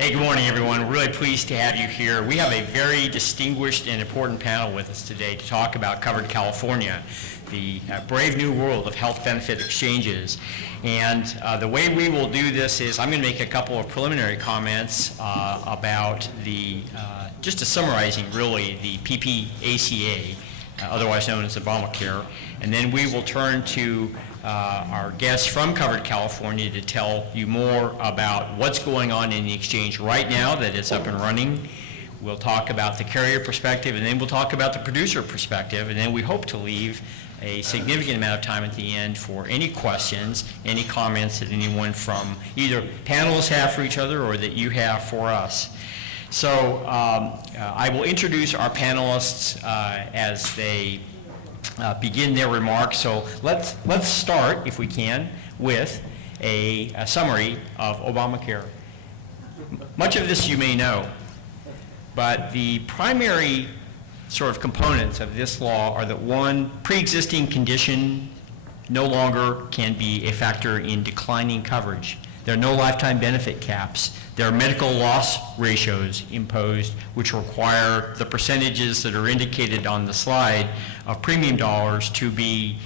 Hey, good morning, everyone. We're really pleased to have you here. We have a very distinguished and important panel with us today to talk about Covered California, the brave new world of health benefit exchanges. And the way we will do this is I'm going to make a couple of preliminary comments about the, just to summarizing really the PPACA, otherwise known as Obamacare, and then we will turn to our guests from Covered California to tell you more about what's going on in the exchange right now that it's up and running. We'll talk about the carrier perspective, and then we'll talk about the producer perspective, and then we hope to leave a significant amount of time at the end for any questions, any comments that anyone from either panelists have for each other or that you have for us. So I will introduce our panelists as they begin their remarks. So let's start, if we can, with a summary of Obamacare. Much of this you may know, but the primary sort of components of this law are that one, pre-existing condition no longer can be a factor in declining coverage. There are no lifetime benefit caps. There are medical loss ratios imposed which require the percentages that are indicated on the slide of premium dollars to be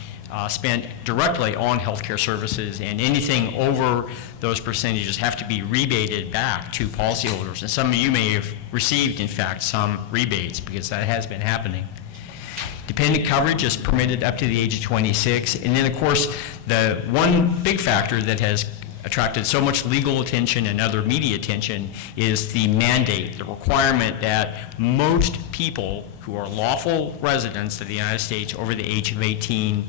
spent directly on healthcare services, and anything over those percentages have to be rebated back to policyholders. And some of you may have received, in fact, some rebates because that has been happening. Dependent coverage is permitted up to the age of 26. And then, of course, the one big factor that has attracted so much legal attention and other media attention is the mandate, the requirement that most people who are lawful residents of the United States over the age of 18,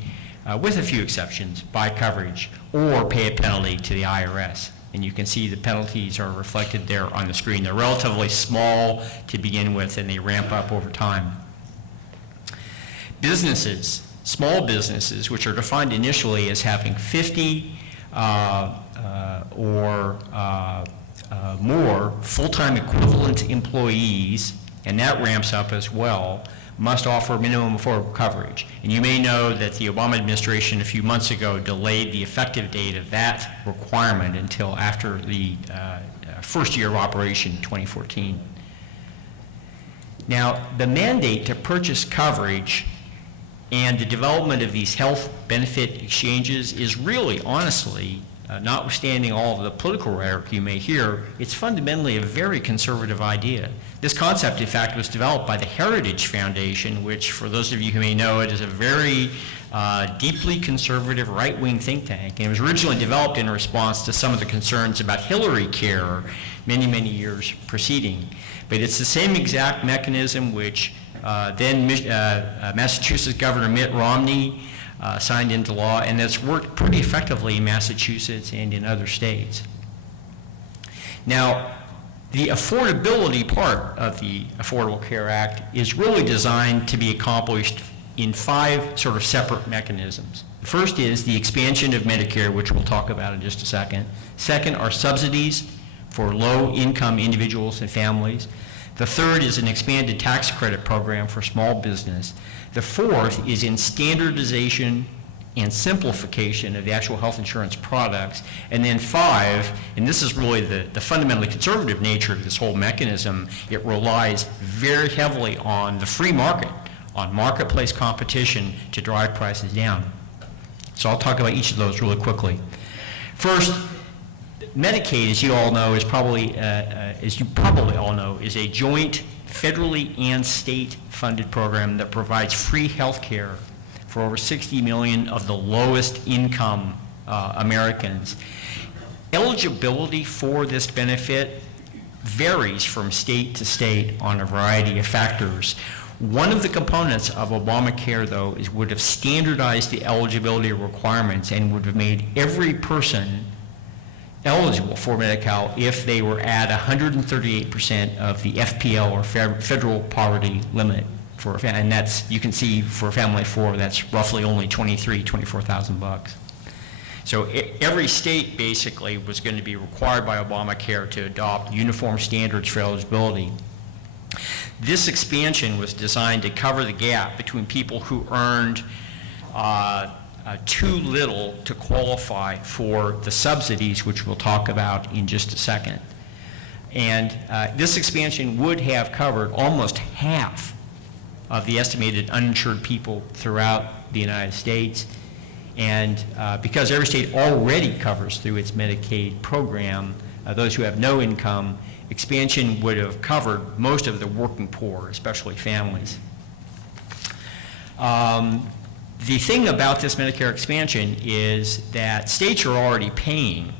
with a few exceptions, buy coverage or pay a penalty to the IRS. And you can see the penalties are reflected there on the screen. They're relatively small to begin with, and they ramp up over time. Businesses, small businesses, which are defined initially as having 50 or more full-time equivalent employees, and that ramps up as well, must offer minimum affordable coverage. And you may know that the Obama administration a few months ago delayed the effective date of that requirement until after the first year of operation, 2014. Now, the mandate to purchase coverage and the development of these health benefit exchanges is really, honestly, notwithstanding all of the political rhetoric you may hear, it's fundamentally a very conservative idea. This concept, in fact, was developed by the Heritage Foundation, which, for those of you who may know it, is a very deeply conservative right-wing think tank. And it was originally developed in response to some of the concerns about Hillary Care many, many years preceding. But it's the same exact mechanism which then Massachusetts Governor Mitt Romney signed into law, and that's worked pretty effectively in Massachusetts and in other states. Now, the affordability part of the Affordable Care Act is really designed to be accomplished in 5 sort of separate mechanisms. The first is the expansion of Medicare, which we'll talk about in just a second. Second are subsidies for low-income individuals and families. The third is an expanded tax credit program for small business. The fourth is in standardization and simplification of the actual health insurance products. And then 5, and this is really the fundamentally conservative nature of this whole mechanism, it relies very heavily on the free market, on marketplace competition to drive prices down. So I'll talk about each of those really quickly. First, Medicaid, as you all know, is probably, as you probably all know, is a joint federally and state-funded program that provides free health care for over 60 million of the lowest income Americans. Eligibility for this benefit varies from state to state on a variety of factors. One of the components of Obamacare, though, would have standardized the eligibility requirements and would have made every person eligible for Medi-Cal if they were at 138% of the FPL, or federal poverty limit, and that's, you can see for a family of 4, that's roughly only $24,000. So every state basically was going to be required by Obamacare to adopt uniform standards for eligibility. This expansion was designed to cover the gap between people who earned too little to qualify for the subsidies, which we'll talk about in just a second, And this expansion would have covered almost half of the estimated uninsured people throughout the United States. And because every state already covers through its Medicaid program those who have no income, expansion would have covered most of the working poor, especially families. The thing about this Medicare expansion is that states are already paying,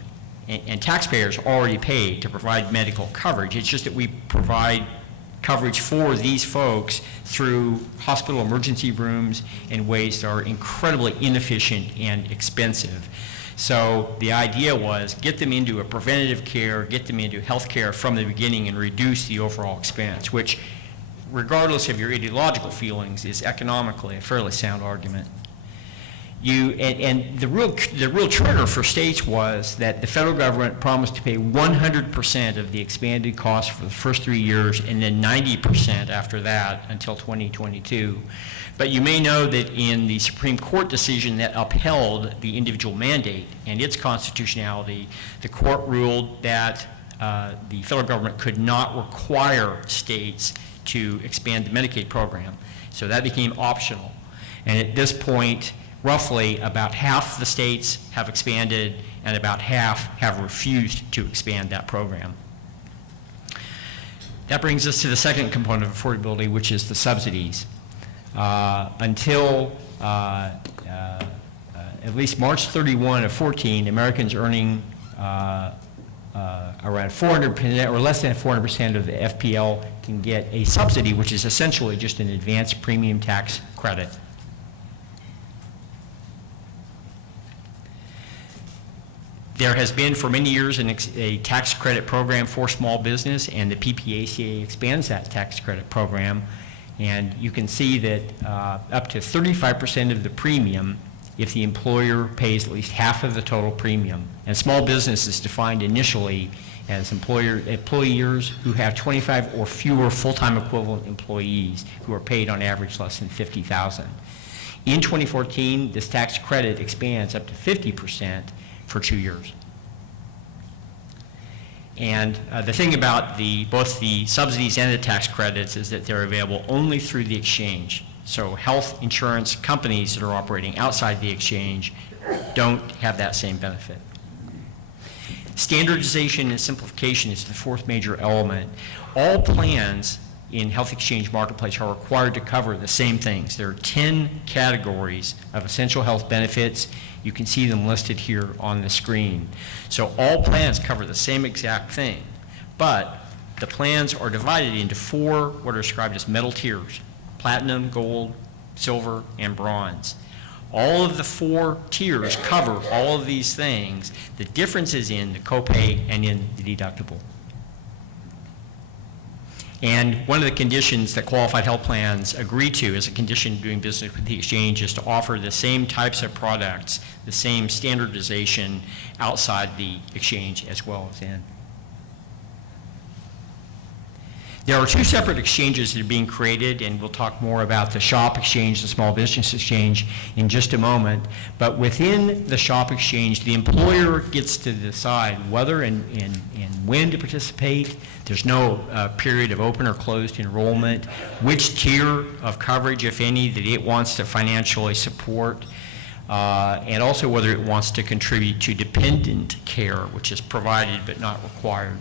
and taxpayers already pay to provide medical coverage. It's just that we provide coverage for these folks through hospital emergency rooms in ways that are incredibly inefficient and expensive. So the idea was get them into a preventative care, get them into health care from the beginning and reduce the overall expense, which, regardless of your ideological feelings, is economically a fairly sound argument. And the real trigger for states was that the federal government promised to pay 100% of the expanded cost for the first 3 years and then 90% after that until 2022. But you may know that in the Supreme Court decision that upheld the individual mandate and its constitutionality, the court ruled that the federal government could not require states to expand the Medicaid program. So that became optional. And at this point, roughly about half the states have expanded and about half have refused to expand that program. That brings us to the second component of affordability, which is the subsidies. Until at least March 31 of 14, Americans earning around 400% or less than 400% of the FPL can get a subsidy, which is essentially just an advanced premium tax credit. There has been for many years a tax credit program for small business, and the PPACA expands that tax credit program. And you can see that up to 35% of the premium if the employer pays at least half of the total premium. And small business is defined initially as employers who have 25 or fewer full-time equivalent employees who are paid on average less than $50,000. In 2014, this tax credit expands up to 50% for 2 years. And the thing about both the subsidies and the tax credits is that they're available only through the exchange. So health insurance companies that are operating outside the exchange don't have that same benefit. Standardization and simplification is the fourth major element. All plans in health exchange marketplace are required to cover the same things. There are 10 categories of essential health benefits. You can see them listed here on the screen. So all plans cover the same exact thing, but the plans are divided into 4 what are described as metal tiers: platinum, gold, silver, and bronze. All of the 4 tiers cover all of these things. The difference is in the copay and in the deductible. And one of the conditions that qualified health plans agree to as a condition of doing business with the exchange is to offer the same types of products, the same standardization outside the exchange as well as in. There are 2 separate exchanges that are being created, and we'll talk more about the shop exchange, the small business exchange, in just a moment. But within the shop exchange, the employer gets to decide whether and when to participate. There's no period of open or closed enrollment, which tier of coverage, if any, that it wants to financially support, and also whether it wants to contribute to dependent care, which is provided but not required.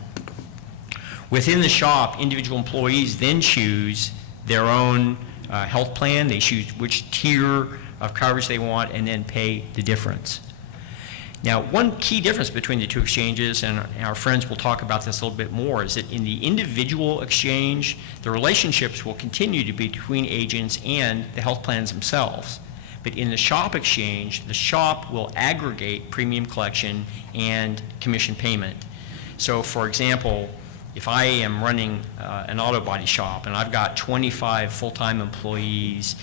Within the shop, individual employees then choose their own health plan. They choose which tier of coverage they want and then pay the difference. Now, one key difference between the 2 exchanges, and our friends will talk about this a little bit more, is that in the individual exchange, the relationships will continue to be between agents and the health plans themselves. But in the shop exchange, the shop will aggregate premium collection and commission payment. So, for example, if I am running an auto body shop and I've got 25 full-time employees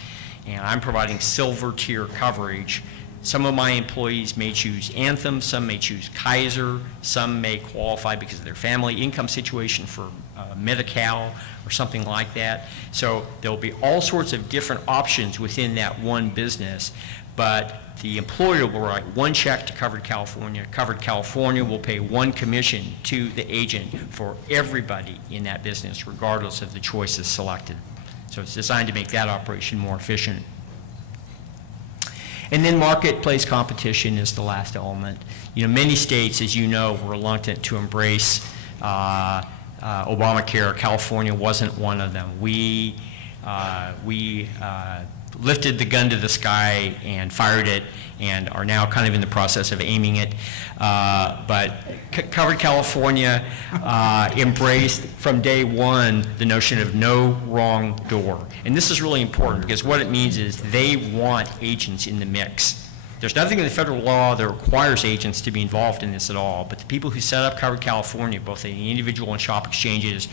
and I'm providing silver tier coverage, some of my employees may choose Anthem, some may choose Kaiser, some may qualify because of their family income situation for Medi-Cal or something like that. So there'll be all sorts of different options within that one business, but the employer will write one check to Covered California. Covered California will pay one commission to the agent for everybody in that business, regardless of the choices selected. So it's designed to make that operation more efficient. And then marketplace competition is the last element. You know, many states, as you know, were reluctant to embrace Obamacare. California wasn't one of them. We lifted the gun to the sky and fired it, and are now kind of in the process of aiming it. But Covered California embraced from day one the notion of no wrong door. And this is really important, because what it means is they want agents in the mix. There's nothing in the federal law that requires agents to be involved in this at all, but the people who set up Covered California, both in the individual and shop exchanges,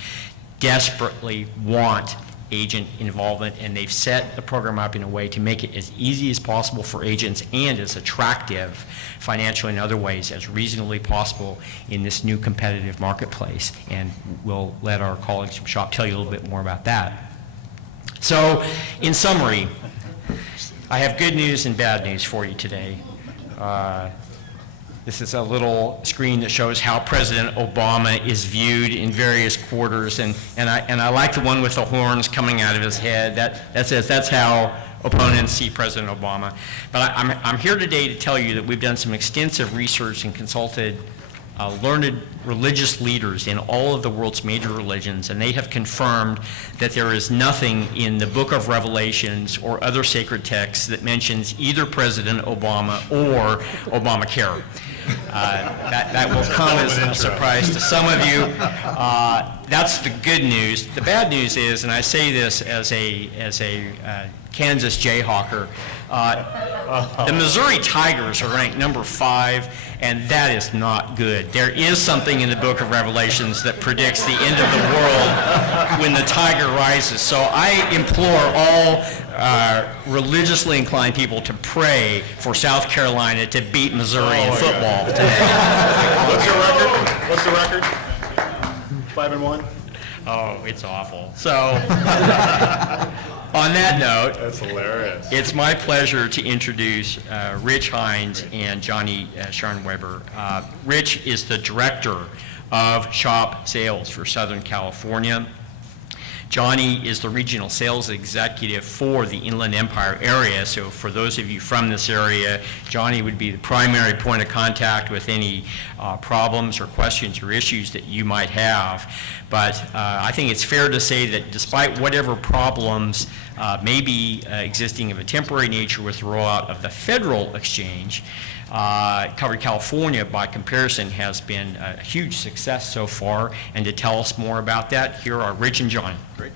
desperately want agent involvement, and they've set the program up in a way to make it as easy as possible for agents and as attractive financially and other ways as reasonably possible in this new competitive marketplace. And we'll let our colleagues from shop tell you a little bit more about that. So, in summary, I have good news and bad news for you today. This is a little screen that shows how President Obama is viewed in various quarters, and I like the one with the horns coming out of his head. That says that's how opponents see President Obama. But I'm here today to tell you that we've done some extensive research and consulted learned religious leaders in all of the world's major religions, and they have confirmed that there is nothing in the Book of Revelations or other sacred texts that mentions either President Obama or Obamacare. That will come as a surprise to some of you. That's the good news. The bad news is, and I say this as a Kansas Jayhawker, the Missouri Tigers are ranked number 5, and that is not good. There is something in the Book of Revelations that predicts the end of the world when the tiger rises. So I implore all religiously inclined people to pray for South Carolina to beat Missouri in football today. What's your record? What's the record? 5-1? Oh, it's awful. So, on that note, That's hilarious. it's my pleasure to introduce Rich Hines and Johnny Scharnweber. Rich is the director of shop sales for Southern California. Johnny is the regional sales executive for the Inland Empire area. So for those of you from this area, Johnny would be the primary point of contact with any problems or questions or issues that you might have. But I think it's fair to say that despite whatever problems may be existing of a temporary nature with the rollout of the federal exchange, Covered California, by comparison, has been a huge success so far. And to tell us more about that, here are Rich and Johnny. Great.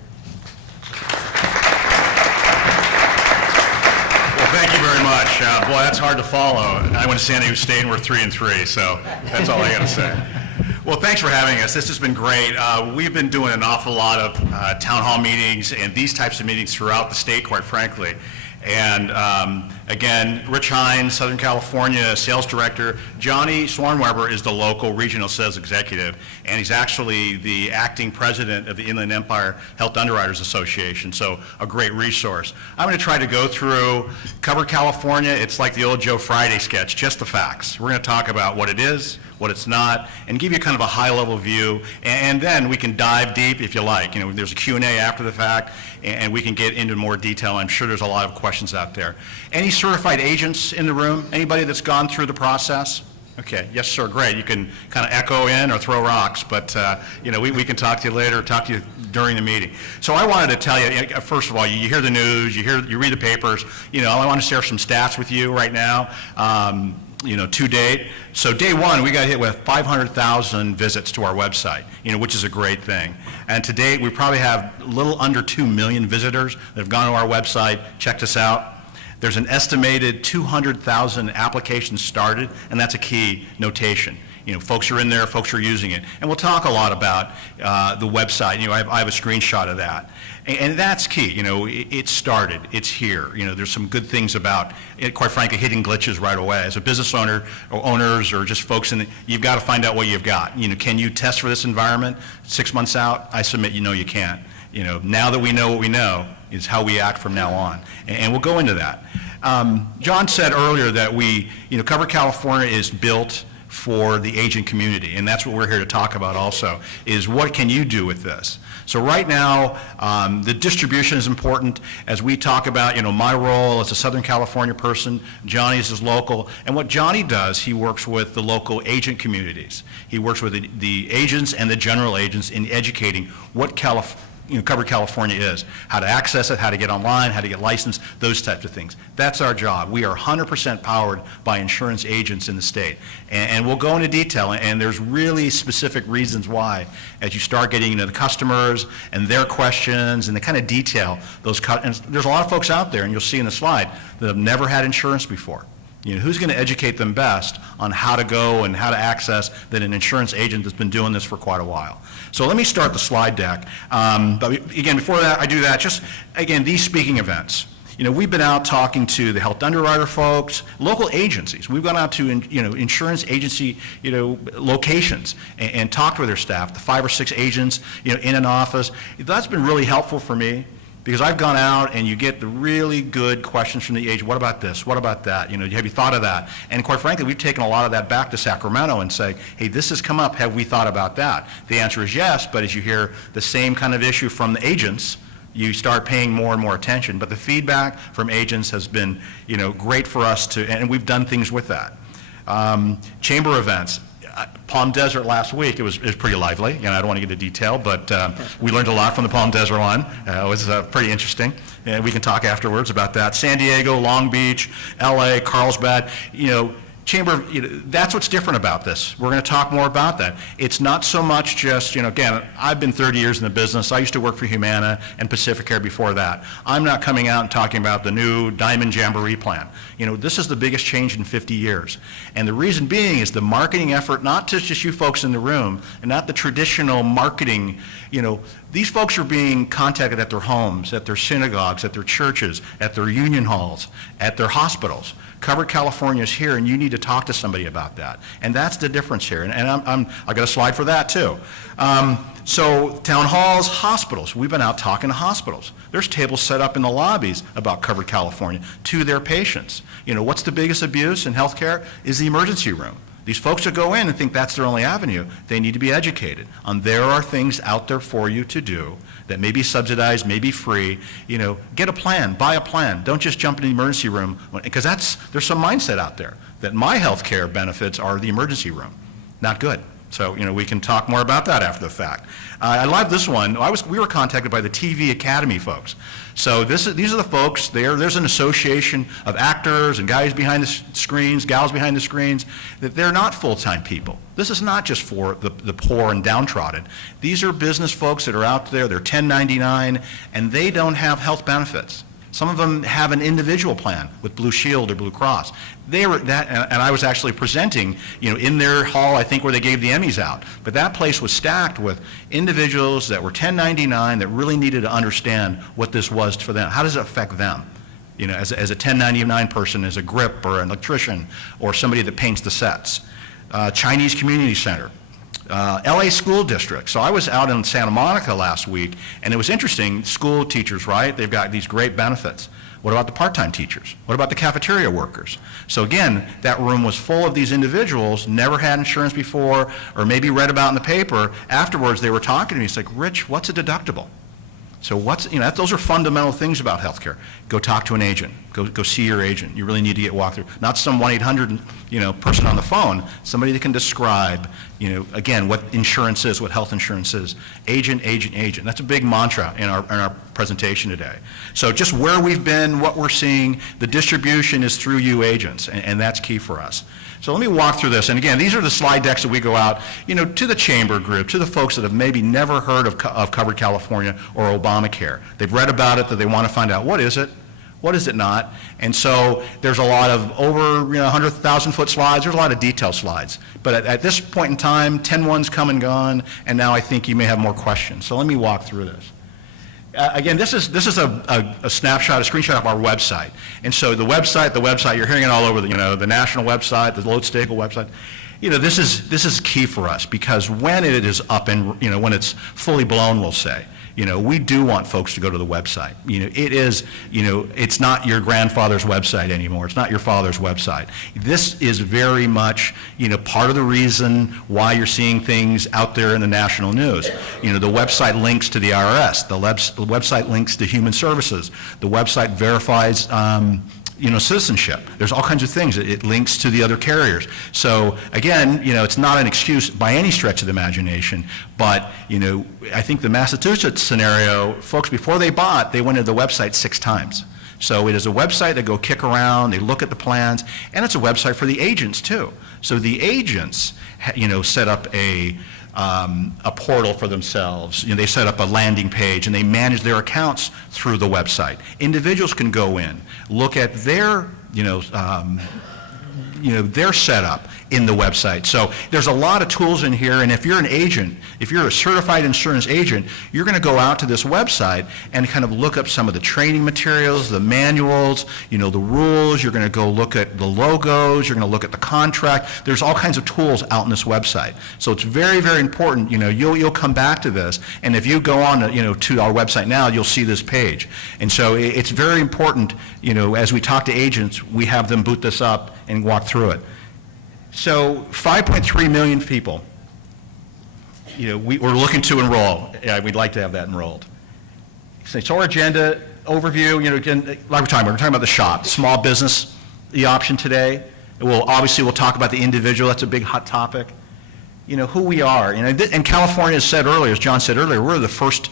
Well, thank you very much. Boy, that's hard to follow. I went to San Diego State, and we're 3-3, so that's all I got to say. Well, thanks for having us. This has been great. We've been doing an awful lot of town hall meetings and these types of meetings throughout the state, quite frankly. And again, Rich Hines, Southern California sales director. Johnny Scharnweber is the local regional sales executive, and he's actually the acting president of the Inland Empire Health Underwriters Association, so a great resource. I'm going to try to go through Covered California. It's like the old Joe Friday sketch, just the facts. We're going to talk about what it is, what it's not, and give you kind of a high-level view, and then we can dive deep if you like. You know, there's a Q&A after the fact, and we can get into more detail. I'm sure there's a lot of questions out there. Any certified agents in the room? Anybody that's gone through the process? Okay, yes, sir, great. You can kind of echo in or throw rocks, but you know, we can talk to you later, talk to you during the meeting. So I wanted to tell you, first of all, you hear the news, you read the papers. You know, I want to share some stats with you right now. You know, to date. So day one, we got hit with 500,000 visits to our website, you know, which is a great thing. And to date, we probably have a little under 2 million visitors that have gone to our website, checked us out. There's an estimated 200,000 applications started, and that's a key notation. You know, folks are in there, folks are using it. And we'll talk a lot about the website. You know, I have a screenshot of that. And that's key. You know, it started, it's here. You know, there's some good things about it, quite frankly, hitting glitches right away. As a business owner or owners or just folks you've got to find out what you've got. You know, can you test for this environment 6 months out? I submit you know you can't. You know, now that we know what we know is how we act from now on. And we'll go into that. John said earlier that Covered California is built for the agent community, and that's what we're here to talk about also, is what can you do with this? So right now, the distribution is important. As we talk about, my role as a Southern California person, Johnny's is local, and what Johnny does, he works with the local agent communities. He works with the agents and the general agents in educating what Covered California is, how to access it, how to get online, how to get licensed, those types of things. That's our job. We are 100% powered by insurance agents in the state. And we'll go into detail, and there's really specific reasons why as you start getting into the customers and their questions and the kind of detail and there's a lot of folks out there, and you'll see in the slide, that have never had insurance before. Who's going to educate them best on how to go and how to access than an insurance agent that's been doing this for quite a while? So let me start the slide deck. But again, before that, I do that, just, again, these speaking events. We've been out talking to the health underwriter folks, local agencies. We've gone out to, insurance agency, locations and talked with their staff, the 5 or 6 agents, in an office. That's been really helpful for me, because I've gone out and you get the really good questions from the agent. What about this? What about that? Have you thought of that? And quite frankly, we've taken a lot of that back to Sacramento and say, hey, this has come up. Have we thought about that? The answer is yes, but as you hear the same kind of issue from the agents, you start paying more and more attention. But the feedback from agents has been, great for us and we've done things with that. Chamber events. Palm Desert last week, it was pretty lively. I don't want to get into detail, but we learned a lot from the Palm Desert one. It was pretty interesting. And we can talk afterwards about that. San Diego, Long Beach, LA, Carlsbad, Chamber, that's what's different about this. We're going to talk more about that. It's not so much just, again, I've been 30 years in the business. I used to work for Humana and Pacificare before that. I'm not coming out and talking about the new Diamond Jamboree plan. This is the biggest change in 50 years. And the reason being is the marketing effort, not just you folks in the room, and not the traditional marketing, these folks are being contacted at their homes, at their synagogues, at their churches, at their union halls, at their hospitals. Covered California is here, and you need to talk to somebody about that. And that's the difference here. And I got a slide for that too. So town halls, hospitals. We've been out talking to hospitals. There's tables set up in the lobbies about Covered California to their patients. What's the biggest abuse in healthcare is the emergency room. These folks that go in and think that's their only avenue, they need to be educated on there are things out there for you to do that may be subsidized, may be free. Get a plan, buy a plan. Don't just jump in the emergency room, because there's some mindset out there that my health care benefits are the emergency room. Not good. So, we can talk more about that after the fact. I love this one. We were contacted by the TV Academy folks. So these are the folks there. There's an association of actors and guys behind the screens, gals behind the screens, that they're not full-time people. This is not just for the poor and downtrodden. These are business folks that are out there. They're 1099, and they don't have health benefits. Some of them have an individual plan with Blue Shield or Blue Cross. They were that, and I was actually presenting, in their hall, I think, where they gave the Emmys out. But that place was stacked with individuals that were 1099 that really needed to understand what this was for them. How does it affect them? As a 1099 person, as a grip or an electrician or somebody that paints the sets. Chinese Community Center. LA school district. So I was out in Santa Monica last week, and it was interesting. School teachers, right? They've got these great benefits. What about the part-time teachers? What about the cafeteria workers? So again, that room was full of these individuals, never had insurance before, or maybe read about in the paper. Afterwards, they were talking to me. It's like, Rich, what's a deductible? So those are fundamental things about healthcare. Go talk to an agent. Go see your agent. You really need to get walked through. Not some 1-800 person on the phone. Somebody that can describe again what insurance is, what health insurance is. Agent, agent, agent. That's a big mantra in our presentation today. So just where we've been, what we're seeing, the distribution is through you agents, and that's key for us. So let me walk through this. And again, these are the slide decks that we go out, to the chamber group, to the folks that have maybe never heard of Covered California or Obamacare. They've read about it, that they want to find out, what is it? What is it not? And so there's a lot of over 100,000-foot slides. There's a lot of detail slides. But at this point in time, 10-1's come and gone, and now I think you may have more questions. So let me walk through this. Again, this is a snapshot, a screenshot of our website. And so the website, you're hearing it all over the national website, the Load Staple website. This is key for us, because when it is up and, when it's fully blown, we'll say, we do want folks to go to the website. It is, it's not your grandfather's website anymore. It's not your father's website. This is very much, part of the reason why you're seeing things out there in the national news. The website links to the IRS. The website links to Human Services. The website verifies citizenship. There's all kinds of things. It links to the other carriers. So again, it's not an excuse by any stretch of the imagination, but, I think the Massachusetts scenario, folks, before they bought, they went to the website 6 times. So it is a website that go kick around, they look at the plans, and it's a website for the agents too. So the agents, set up a portal for themselves. They set up a landing page and they manage their accounts through the website. Individuals can go in, look at their, their setup in the website. So there's a lot of tools in here, and if you're an agent, if you're a certified insurance agent, you're going to go out to this website and kind of look up some of the training materials, the manuals, the rules. You're going to go look at the logos. You're going to look at the contract. There's all kinds of tools out in this website. So it's very, very important. You'll come back to this, and if you go on, to our website now, you'll see this page. And so it's very important. As we talk to agents, we have them boot this up and walk through it. So 5.3 million people, we're looking to enroll. We'd like to have that enrolled. So our agenda overview, again, like we're talking about the shop, small business, the option today. We'll talk about the individual. That's a big hot topic. Who we are. And California has said earlier, as John said earlier, we're the first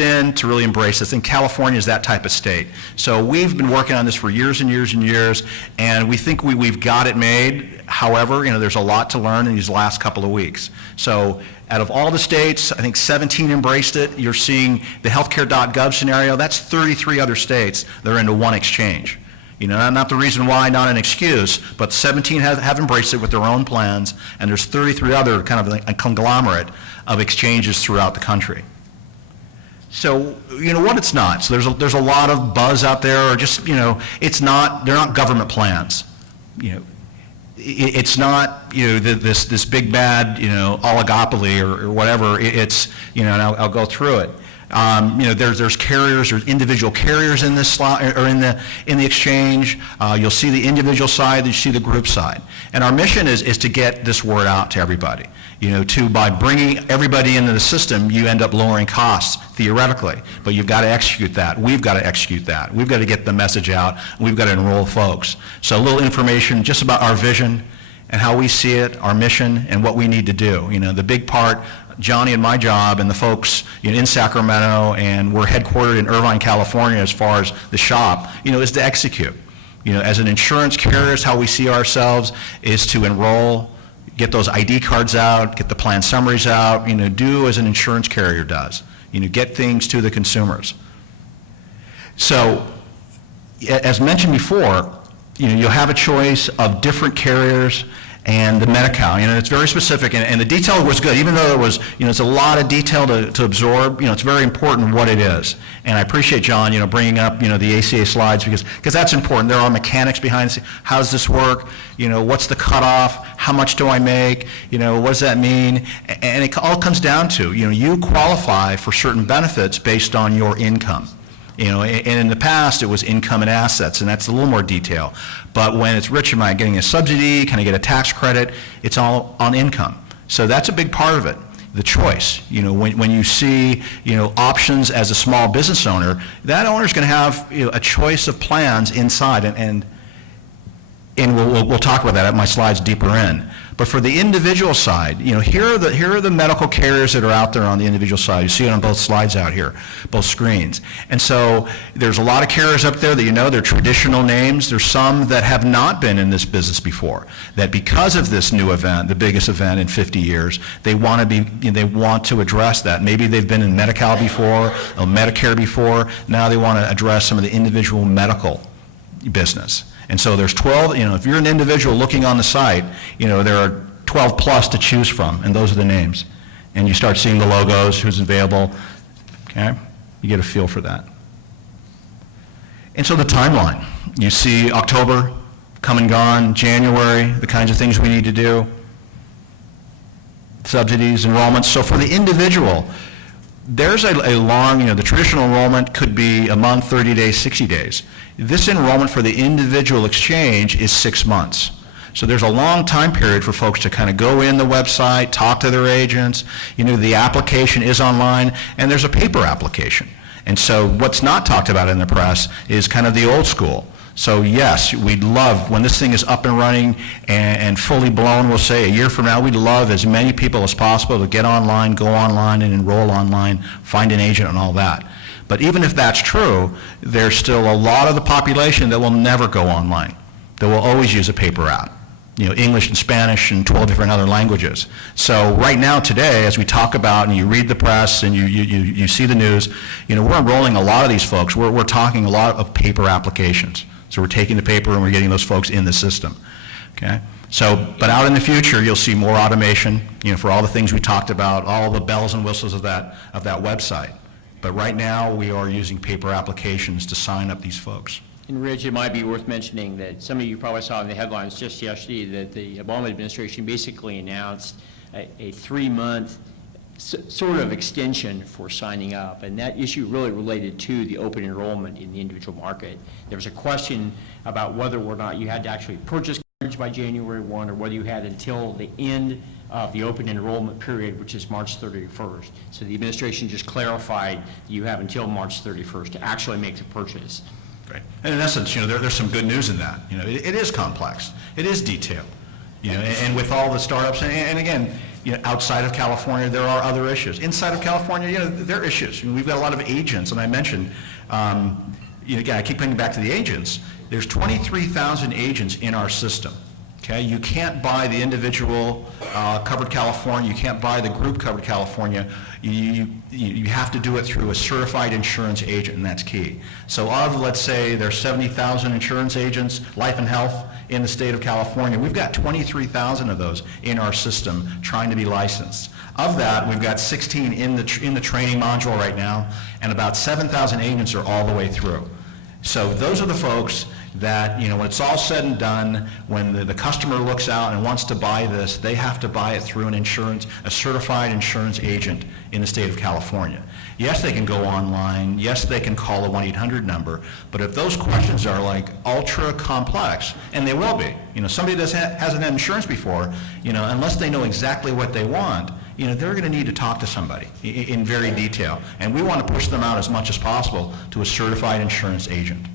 in to really embrace this, and California is that type of state. So we've been working on this for years and years and years, and we think we've got it made. However, there's a lot to learn in these last couple of weeks. So out of all the states, I think 17 embraced it. You're seeing the healthcare.gov scenario. That's 33 other states that are into one exchange. Not the reason why, not an excuse, but 17 have embraced it with their own plans, and there's 33 other kind of a conglomerate of exchanges throughout the country. So, what it's not. So there's a lot of buzz out there, or just, it's not, they're not government plans. It's not, this big bad, oligopoly or whatever. It's, and I'll go through it. There's carriers, there's individual carriers in this slide, or in the exchange. You'll see the individual side, you see the group side. And our mission is to get this word out to everybody. By bringing everybody into the system, you end up lowering costs, theoretically. But you've got to execute that. We've got to execute that. We've got to get the message out. We've got to enroll folks. So a little information just about our vision and how we see it, our mission, and what we need to do. The big part, Johnny and my job and the folks in Sacramento, and we're headquartered in Irvine, California as far as the shop, is to execute. As an insurance carrier, how we see ourselves is to enroll, get those ID cards out, get the plan summaries out, do as an insurance carrier does, get things to the consumers. So, as mentioned before, you'll have a choice of different carriers and the Medi-Cal, it's very specific, and the detail was good, even though there was, it's a lot of detail to absorb, it's very important what it is. And I appreciate John, bringing up, the ACA slides, because that's important. There are mechanics behind it. How does this work? What's the cutoff? How much do I make? What does that mean? And it all comes down to, you qualify for certain benefits based on your income. And in the past, it was income and assets, and that's a little more detail. But when it's rich, am I getting a subsidy? Can I get a tax credit? It's all on income. So that's a big part of it, the choice. When you see, options as a small business owner, that owner's going to have a choice of plans inside, and we'll talk about that at my slides deeper in. But for the individual side, here are the medical carriers that are out there on the individual side. You see it on both slides out here, both screens. And so there's a lot of carriers up there that they're traditional names. There's some that have not been in this business before, that because of this new event, the biggest event in 50 years, they want to address that. Maybe they've been in Medi-Cal before, or Medicare before. Now they want to address some of the individual medical business. And so there's 12, if you're an individual looking on the site, there are 12 plus to choose from, and those are the names. And you start seeing the logos, who's available, okay? You get a feel for that. And so the timeline, you see October, come and gone, January, the kinds of things we need to do, subsidies, enrollments. So for the individual, there's a long, the traditional enrollment could be a month, 30 days, 60 days. This enrollment for the individual exchange is 6 months. So there's a long time period for folks to kind of go in the website, talk to their agents. The application is online, and there's a paper application. And so what's not talked about in the press is kind of the old school. So yes, we'd love, when this thing is up and running and fully blown, we'll say a year from now, we'd love as many people as possible to get online, go online and enroll online, find an agent and all that. But even if that's true, there's still a lot of the population that will never go online, that will always use a paper app. English and Spanish and 12 different other languages. So right now, today, as we talk about and you read the press and you see the news, we're enrolling a lot of these folks. We're talking a lot of paper applications. So we're taking the paper and we're getting those folks in the system, okay? So, but out in the future, you'll see more automation, for all the things we talked about, all the bells and whistles of that website. But right now, we are using paper applications to sign up these folks. And Rich, it might be worth mentioning that some of you probably saw in the headlines just yesterday that the Obama administration basically announced a 3-month sort of extension for signing up, and that issue really related to the open enrollment in the individual market. There was a question about whether or not you had to actually purchase coverage by January 1 or whether you had until the end of the open enrollment period, which is March 31st. So the administration just clarified you have until March 31st to actually make the purchase. Right. And in essence, there's some good news in that. It is complex. It is detailed. And with all the startups, and again, outside of California, there are other issues. Inside of California, there are issues. We've got a lot of agents, and I mentioned, again, I keep coming back to the agents. There's 23,000 agents in our system. Okay, you can't buy the individual covered California. You can't buy the group covered California. You have to do it through a certified insurance agent, and that's key. So of, let's say, there's 70,000 insurance agents, life and health, in the state of California. We've got 23,000 of those in our system trying to be licensed. Of that, we've got 16 in the training module right now, and about 7,000 agents are all the way through. So those are the folks that, when it's all said and done, when the customer looks out and wants to buy this, they have to buy it through a certified insurance agent in the state of California. Yes, they can go online. Yes, they can call a 1-800 number. But if those questions are like ultra complex, and they will be, somebody that hasn't had insurance before, unless they know exactly what they want, they're going to need to talk to somebody in very detail. And we want to push them out as much as possible to a certified insurance agent.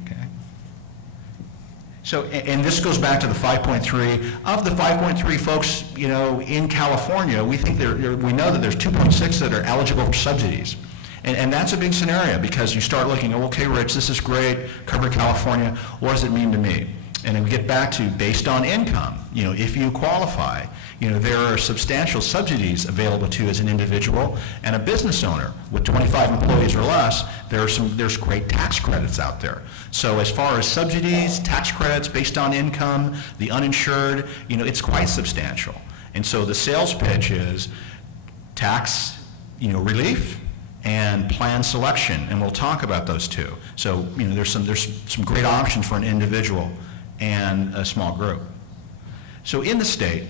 So, and this goes back to the 5.3. Of the 5.3 folks, in California, we think we know that there's 2.6 that are eligible for subsidies. And that's a big scenario because you start looking, okay, Rich, this is great, covered California, what does it mean to me? And then we get back to based on income, if you qualify, there are substantial subsidies available to you as an individual and a business owner with 25 employees or less. There's great tax credits out there. So as far as subsidies, tax credits based on income, the uninsured, it's quite substantial. And so the sales pitch is tax, relief and plan selection, and we'll talk about those two. So there's some great options for an individual and a small group. So in the state,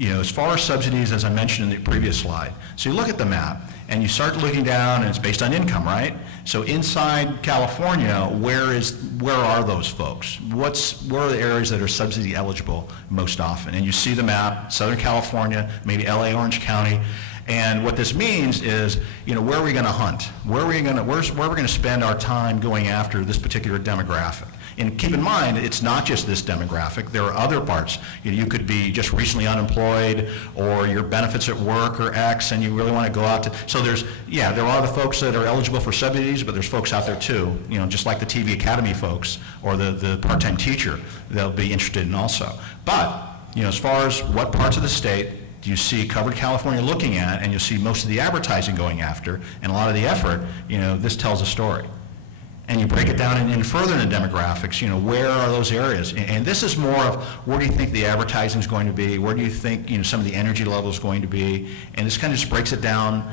as far as subsidies, as I mentioned in the previous slide, so you look at the map and you start looking down and it's based on income, right? So inside California, where are those folks? Where are the areas that are subsidy eligible most often? And you see the map, Southern California, maybe LA, Orange County. And what this means is, where are we going to hunt? Where are we going to spend our time going after this particular demographic? And keep in mind, it's not just this demographic. There are other parts. You could be just recently unemployed, or your benefits at work are X, and you really want to go out to. So there are the folks that are eligible for subsidies, but there's folks out there too. Just like the TV Academy folks or the part-time teacher, they'll be interested in also. But as far as what parts of the state you see covered California looking at, and you'll see most of the advertising going after, and a lot of the effort, this tells a story. And you break it down and further into demographics, where are those areas? And this is more of where do you think the advertising is going to be? Where do you think, some of the energy level is going to be? And this kind of just breaks it down,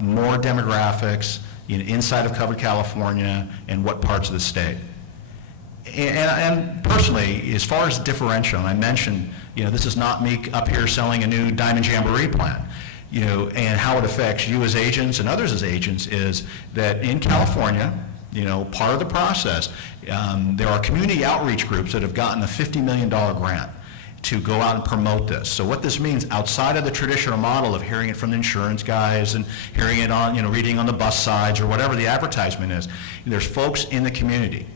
more demographics, inside of covered California and what parts of the state. And personally, as far as differential, and I mentioned, this is not me up here selling a new Diamond Jamboree plan. and how it affects you as agents and others as agents is that in California, part of the process, there are community outreach groups that have gotten a $50 million grant to go out and promote this. So what this means, outside of the traditional model of hearing it from the insurance guys and hearing it on, reading on the bus sides or whatever the advertisement is, there's folks in the community,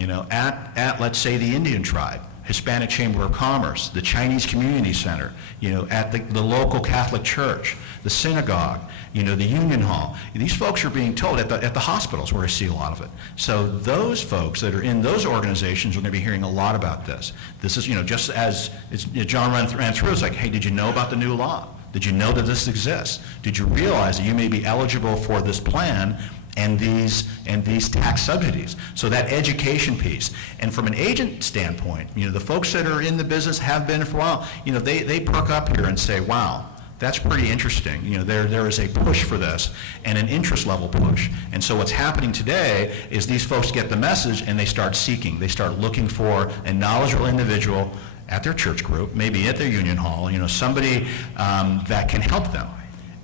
at let's say the Indian tribe, Hispanic Chamber of Commerce, the Chinese Community Center, at the local Catholic church, the synagogue, the Union Hall. These folks are being told at the hospitals where I see a lot of it. So those folks that are in those organizations are going to be hearing a lot about this. This is, just as John ran through, it's like, hey, did you know about the new law? Did you know that this exists? Did you realize that you may be eligible for this plan and these tax subsidies? So that education piece. And from an agent standpoint, the folks that are in the business have been for a while, they perk up here and say, wow, that's pretty interesting. There is a push for this and an interest level push. And so what's happening today is these folks get the message and they start seeking. They start looking for a knowledgeable individual at their church group, maybe at their union hall, somebody that can help them.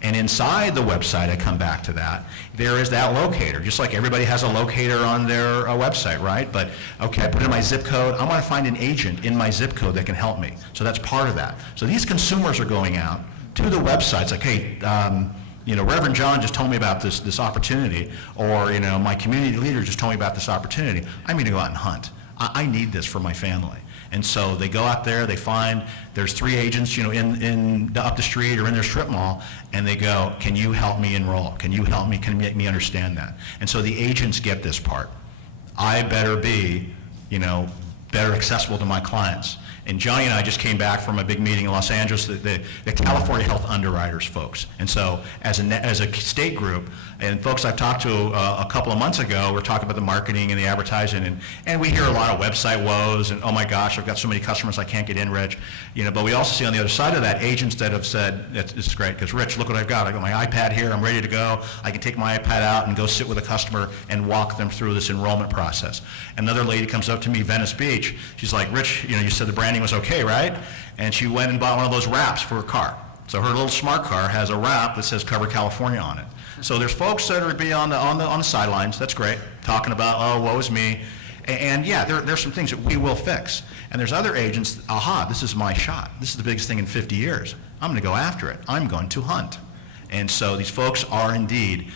And inside the website, I come back to that, there is that locator, just like everybody has a locator on their website, right? But, okay, I put in my zip code, I want to find an agent in my zip code that can help me. So that's part of that. So these consumers are going out to the websites like, hey, Reverend John just told me about this opportunity, or, my community leader just told me about this opportunity. I'm going to go out and hunt. I need this for my family. And so they go out there, they find there's 3 agents, up the street or in their strip mall, and they go, can you help me enroll? Can you help me? Can you make me understand that? And so the agents get this part. I better be, better accessible to my clients. And Johnny and I just came back from a big meeting in Los Angeles, the California Health Underwriters folks. And so as a state group, and folks I've talked to a couple of months ago, we're talking about the marketing and the advertising, and we hear a lot of website woes, and oh my gosh, I've got so many customers I can't get in, Rich. But we also see on the other side of that, agents that have said, it's great, because Rich, look what I've got. I got my iPad here, I'm ready to go. I can take my iPad out and go sit with a customer and walk them through this enrollment process. Another lady comes up to me, Venice Beach, she's like, Rich, you said the branding was okay, right? And she went and bought one of those wraps for her car. So her little smart car has a wrap that says Cover California on it. So there's folks that are on the sidelines, that's great, talking about, oh, woe is me. And yeah, there's some things that we will fix. And there's other agents, aha, this is my shot. This is the biggest thing in 50 years. I'm going to go after it. I'm going to hunt. And so these folks are indeed,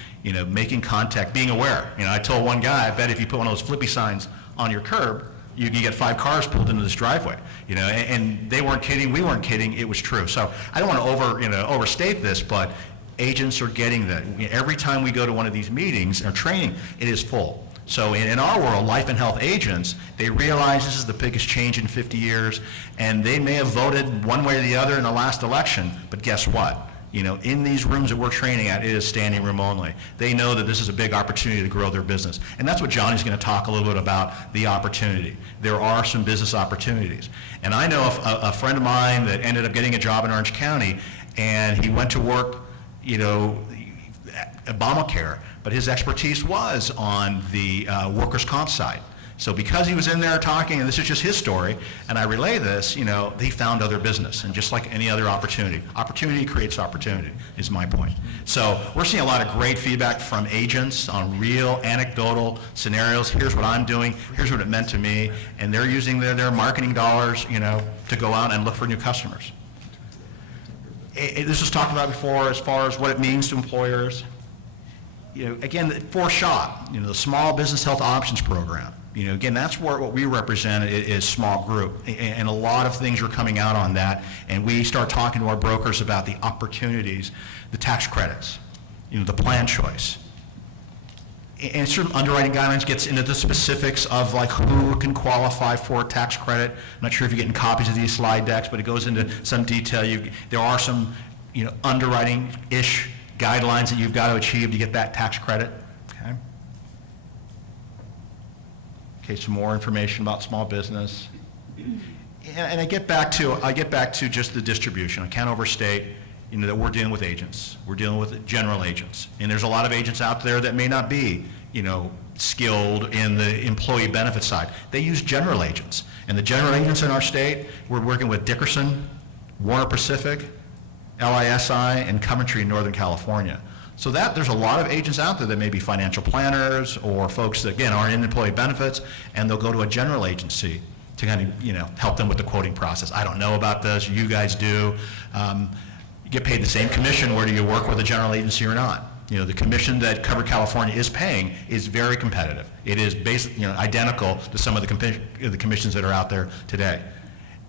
making contact, being aware. I told one guy, I bet if you put one of those flippy signs on your curb, you can get 5 cars pulled into this driveway, and they weren't kidding, we weren't kidding, it was true. So I don't want to overstate this, but agents are getting that. Every time we go to one of these meetings or training, it is full. So in our world, life and health agents, they realize this is the biggest change in 50 years, and they may have voted one way or the other in the last election, but guess what? In these rooms that we're training at, it is standing room only. They know that this is a big opportunity to grow their business. And that's what Johnny's going to talk a little bit about, the opportunity. There are some business opportunities. And I know a friend of mine that ended up getting a job in Orange County, and he went to work, Obamacare, but his expertise was on the workers' comp side. So because he was in there talking, and this is just his story, and I relay this, he found other business. And just like any other opportunity creates opportunity, is my point. So we're seeing a lot of great feedback from agents on real anecdotal scenarios. Here's what I'm doing, here's what it meant to me, and they're using their marketing dollars, to go out and look for new customers. This was talked about before as far as what it means to employers. Again, for SHOP, the Small Business Health Options Program. Again, that's what we represent is small group, and a lot of things are coming out on that, and we start talking to our brokers about the opportunities, the tax credits, the plan choice. And certain underwriting guidelines gets into the specifics of like who can qualify for a tax credit. I'm not sure if you're getting copies of these slide decks, but it goes into some detail. There are some, underwriting-ish guidelines that you've got to achieve to get that tax credit. Okay, some more information about small business. And I get back to just the distribution. I can't overstate, that we're dealing with agents. We're dealing with general agents. And there's a lot of agents out there that may not be, skilled in the employee benefit side. They use general agents. And the general agents in our state, we're working with Dickerson, Warner Pacific, LISI, and Coventry in Northern California. So that, there's a lot of agents out there that may be financial planners or folks that, again, aren't in employee benefits, and they'll go to a general agency to kind of, help them with the quoting process. I don't know about this, you guys do. You get paid the same commission whether you work with a general agency or not. The commission that Covered California is paying is very competitive. It is basically, identical to some of the commissions that are out there today.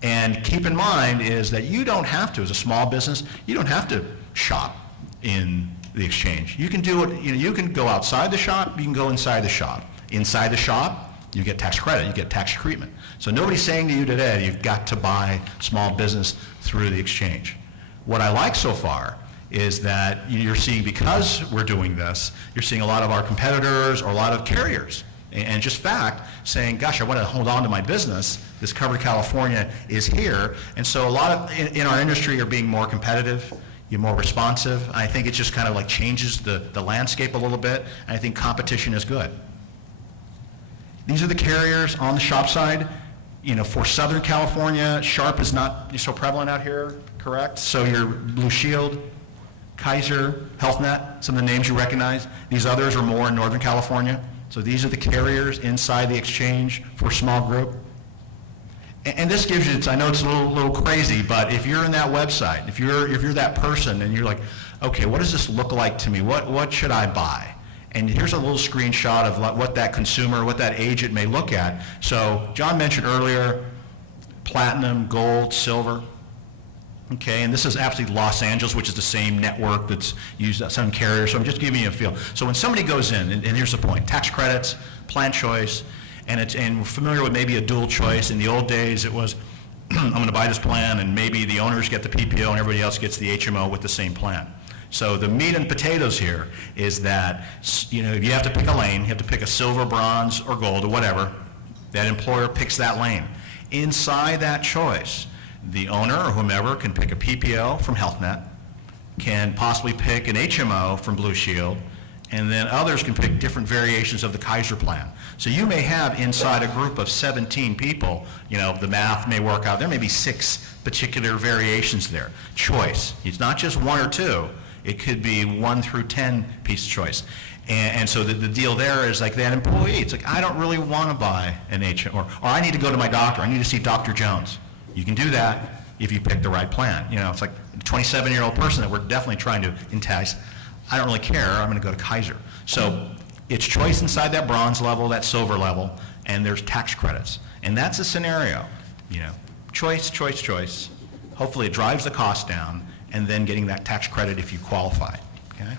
And keep in mind is that you don't have to, as a small business, you don't have to shop in the exchange. You can do it, you can go outside the shop, you can go inside the shop. Inside the shop, you get tax credit, you get tax treatment. So nobody's saying to you today, you've got to buy small business through the exchange. What I like so far is that you're seeing, because we're doing this, you're seeing a lot of our competitors or a lot of carriers, and just fact, saying, gosh, I want to hold on to my business. This Covered California is here. And so a lot of, in our industry, are being more competitive, you're more responsive. I think it just kind of like changes the landscape a little bit, and I think competition is good. These are the carriers on the shop side. For Southern California, Sharp is not so prevalent out here, correct? So your Blue Shield, Kaiser, Health Net, some of the names you recognize. These others are more in Northern California. So these are the carriers inside the exchange for a small group. And this gives you, I know it's a little crazy, but if you're in that website, if you're that person and you're like, okay, what does this look like to me? What should I buy? And here's a little screenshot of what that consumer, what that agent may look at. So John mentioned earlier, platinum, gold, silver. Okay, and this is absolutely Los Angeles, which is the same network that's used at some carriers, so I'm just giving you a feel. So when somebody goes in, and here's the point, tax credits, plan choice, and we're familiar with maybe a dual choice. In the old days, it was, I'm going to buy this plan, and maybe the owners get the PPO and everybody else gets the HMO with the same plan. So the meat and potatoes here is that, you have to pick a lane, you have to pick a silver, bronze, or gold, or whatever. That employer picks that lane. Inside that choice, the owner or whomever can pick a PPO from Health Net, can possibly pick an HMO from Blue Shield, and then others can pick different variations of the Kaiser plan. So you may have inside a group of 17 people, the math may work out, there may be 6 particular variations there. Choice. It's not just 1 or 2. It could be 1 through 10 piece choice. And so the deal there is like that employee, it's like, I don't really want to buy an HMO, or I need to go to my doctor, I need to see Dr. Jones. You can do that if you pick the right plan. It's like a 27-year-old person that we're definitely trying to entice. I don't really care, I'm going to go to Kaiser. So it's choice inside that bronze level, that silver level, and there's tax credits. And that's a scenario, choice, choice, choice. Hopefully it drives the cost down, and then getting that tax credit if you qualify, okay?